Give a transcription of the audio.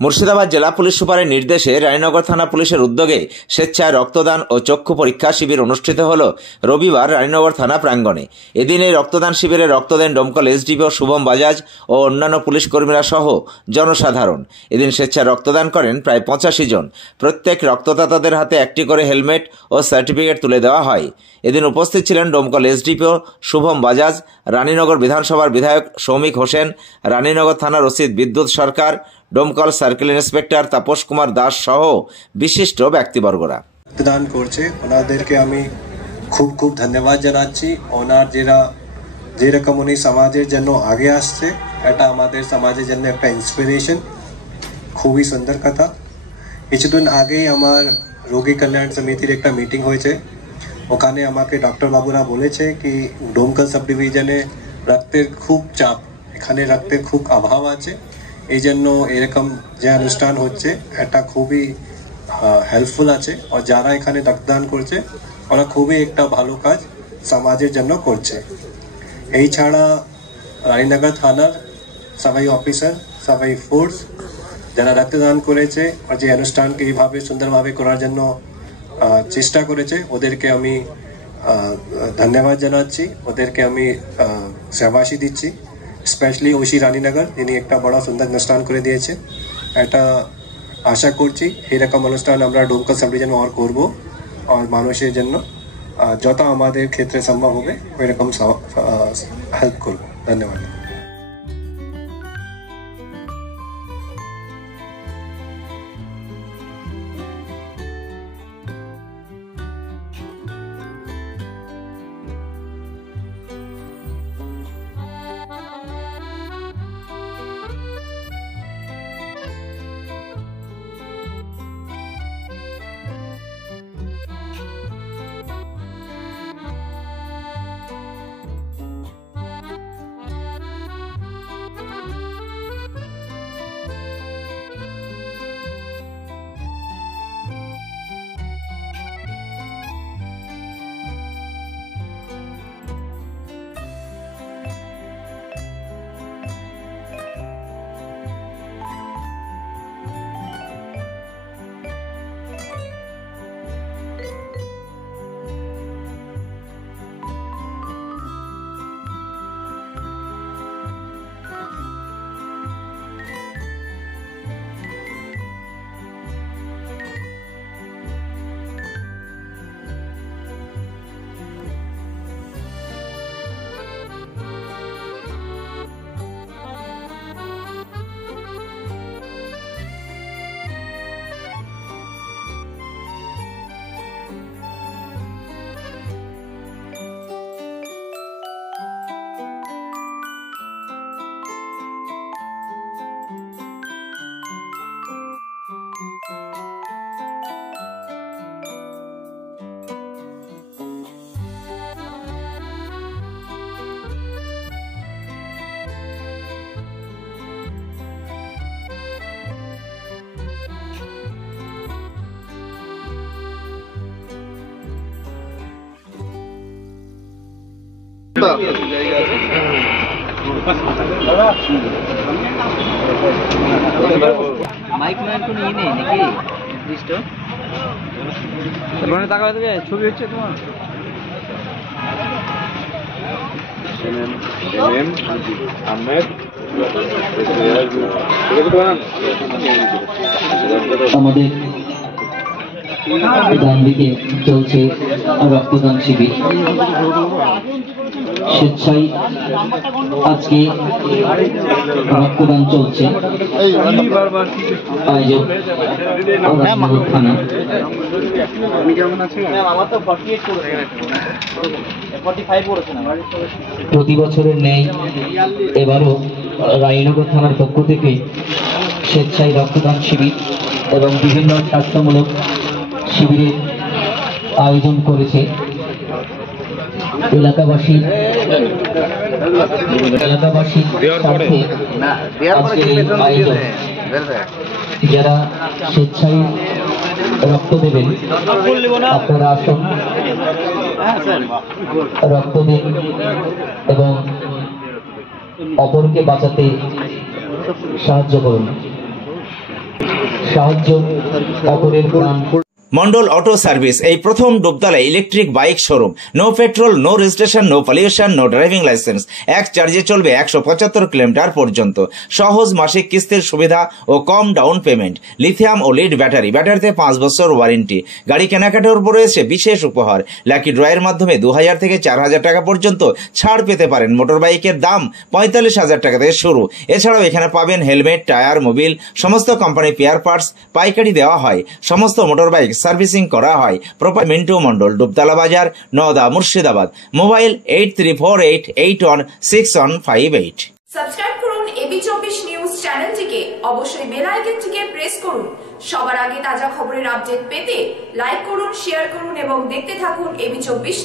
মুর্শিদাবাদ জেলা পুলিশ সুপারের নির্দেশে রানীনগর থানা পুলিশের উদ্যোগে স্বেচ্ছায় রক্তদান ও চক্ষু পরীক্ষা শিবির অনুষ্ঠিত হল রবিবার রানীনগর থানা প্রাঙ্গণে। এদিন এই রক্তদান শিবিরে রক্ত দেন ডোমকল এসডিপিও শুভম বাজাজ ও অন্যান্য পুলিশ কর্মীরা সহ জনসাধারণ। এদিন স্বেচ্ছায় রক্তদান করেন প্রায় 85 জন। প্রত্যেক রক্তদাতাদের হাতে একটি করে হেলমেট ও সার্টিফিকেট তুলে দেওয়া হয়। এদিন উপস্থিত ছিলেন ডোমকল এসডিপিও শুভম বাজাজ, রানীনগর বিধানসভার বিধায়ক সৌমিক হোসেন, রানীনগর থানার ওসি বিদ্যুৎ সরকার, ডোমকল সার্কেল ইন্সপেক্টর তাপস কুমার দাস সহ বিশিষ্ট ব্যক্তিবর্গরা। রক্তদান করছে ওনাদেরকে আমি খুব খুব ধন্যবাদ জানাচ্ছি। ওনার যেরকম উনি সমাজের জন্য আগে আসছে, এটা আমাদের সমাজের জন্য একটা ইন্সপিরেশন। খুবই সুন্দর কথা। কিছুদিন আগেই আমার রোগী কল্যাণ সমিতির একটা মিটিং হয়েছে। ওখানে আমাকে ডক্টর বাবুরা বলেছে কি ডোমকল সাব ডিভিশনে রক্তের খুব চাপ, এখানে রক্তের খুব অভাব আছে। এই জন্য এরকম যে অনুষ্ঠান হচ্ছে এটা খুবই হেল্পফুল আছে। আর যারা এখানে রক্তদান করছে ওরা খুবই একটা ভালো কাজ সমাজের জন্য করছে। এই ছাড়া রানীনগর থানার সবাই অফিসার, সবাই ফোর্স যারা রক্তদান করেছে আর যে অনুষ্ঠানকে এইভাবে সুন্দরভাবে করার জন্য চেষ্টা করেছে, ওদেরকে আমি ধন্যবাদ জানাচ্ছি, ওদেরকে আমি শাবাশি দিচ্ছি। স্পেশালি ওসি রানীনগর, যিনি একটা বড় সুন্দর অনুষ্ঠান করে দিয়েছে। এটা আশা করছি এরকম অনুষ্ঠান আমরা ডোমকল সাব ডিভিশনে আর করবো, আর মানুষের জন্য যত আমাদের ক্ষেত্রে সম্ভব হবে ওইরকম হেল্প করবো। ধন্যবাদ। মাইক নয় তো নিয়ে নেই নাকি লিস্ট মানে টাকা দেবে ছবি হচ্ছে তোমার আহমেদ আমাদের ডান দিকে চলছে রক্তদান শিবির। স্বেচ্ছায় আজকে রক্তদান চলছে। আয়োজক থানা। প্রতি বছরের নেই এবারও রানীনগর থানার পক্ষ থেকে স্বেচ্ছায় রক্তদান শিবির এবং বিভিন্ন স্বাস্থ্যমূলক শিবিরের আয়োজন করেছে। এলাকাবাসীর স্বার্থে আজকের এই আয়োজন। যারা স্বেচ্ছায় রক্ত দেবেন আপনারা আসুন, রক্ত দিন এবং অপরকে বাঁচাতে সাহায্য করুন। সাহায্য অপরের প্রাণ। মন্ডল অটো সার্ভিস এই প্রথম ডুবতলায় electric bike showroom. No petrol, no registration, no pollution, no driving licence. এক চার্জে চলবে 175 কিলোমিটার পর্যন্ত। সহজ মাসিক কিস্তির সুবিধা ও কম ডাউন পেমেন্ট। লিথিয়াম ও লিড ব্যাটারি, ব্যাটারিতে 5 বছর ওয়ারেন্টি। গাড়ি কেনাকাটার উপর রয়েছে বিশেষ উপহার। লাকি ড্রয়ের মাধ্যমে 2000 থেকে 4000 টাকা পর্যন্ত ছাড় পেতে পারেন। মোটর বাইকের দাম 45,000 টাকা থেকে শুরু। এছাড়াও এখানে পাবেন হেলমেট, টায়ার, মোবিল, সমস্ত কোম্পানি পেয়ার পার্টস পাইকারি দেওয়া হয়। সমস্ত মোটর বাইক সার্ভিসিং করা হয়। প্রপার মিন্টু মন্ডল, ডুবতলা বাজার, নওদা, মুর্শিদাবাদ। মোবাইল 8348816158। সাবস্ক্রাইব করুন AB24 নিউজ চ্যানেলটিকে, অবশ্যই বেল আইকনটিকে প্রেস করুন। সবার আগে তাজা খবরের আপডেট পেতে লাইক করুন, শেয়ার করুন এবং দেখতে থাকুন AB24 নিউজ।